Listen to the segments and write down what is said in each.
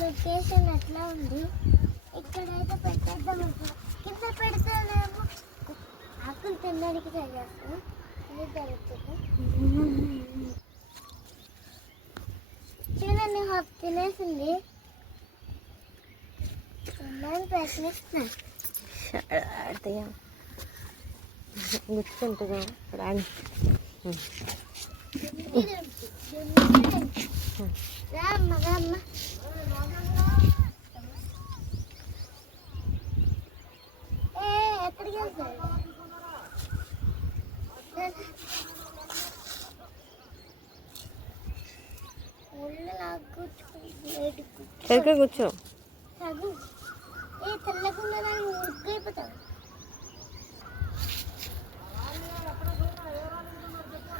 location ఎట్లా ఉంది ఇక్కడైతే పెట్టేద్దాం కింద పెడతానేమో ఆకులు తినడానికి ట్రై చేస్తాను ఇది జరుగుతుంది చూడండి హాఫ్ తినేసింది తినడానికి ప్రయత్నిస్తున్నాను గుర్తుంటుందా రాని ఎక్కడికి వెళ్తారు సరిగ్గా కూర్చో ఏ తెల్లకుండా దాన్ని ఉడికైపోతావు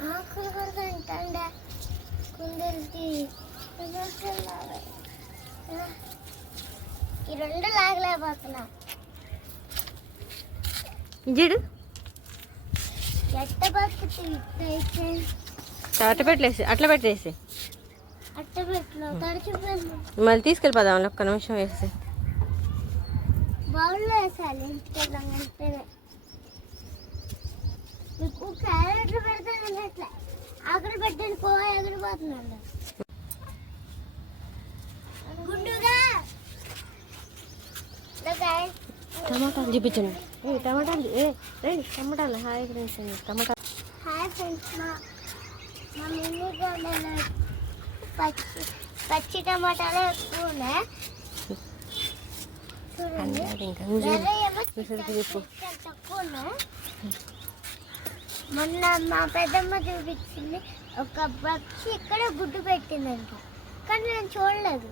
ఆకులు కూడా తింటాండే కుందరికి ఈ రెండు లాగలేకపోతున్నా జీడు ఎట్ట బతుకుతుంది అట్ట పెట్టలేసి అట్లా పెట్టేసి అట్ట పెట్టు తడిచిపోయింది మళ్ళీ తీసుకెళ్ళిపోదాం ఒక్క నిమిషం వేసి బౌల్లో వేసాలి ఇంటికెళ్ళాం అంటేనే మీకు క్యారెట్లు పెడతాను అట్లా ఆకులు పెట్టాను ఎగిరిపోతున్నాడు గుండుగా టమాటాలు చూపించండి టమాటాలు టమాటాలు హాయ్ ఫ్రెండ్స్ టమాటా హాయ్ ఫ్రెండ్స్ మా మినీ గార్డెన్ పచ్చి టమాటాలు ఎక్కువ ఉన్నాయి చూడండి తక్కువ ఉన్నాయి మొన్న మా పెద్దమ్మ చూపించింది ఒక పక్షి ఇక్కడ గుడ్డు పెట్టిందంట కానీ నేను చూడలేదు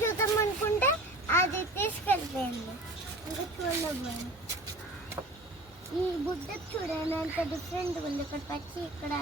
చూద్దాం అనుకుంటే అది తీసుకెళ్ళిపోయింది ఇంకా చూడలేకపోయాను ఈ గుడ్డ చూడండి అంత డిఫరెంట్గా ఉంది ఇక్కడ పక్షి ఇక్కడ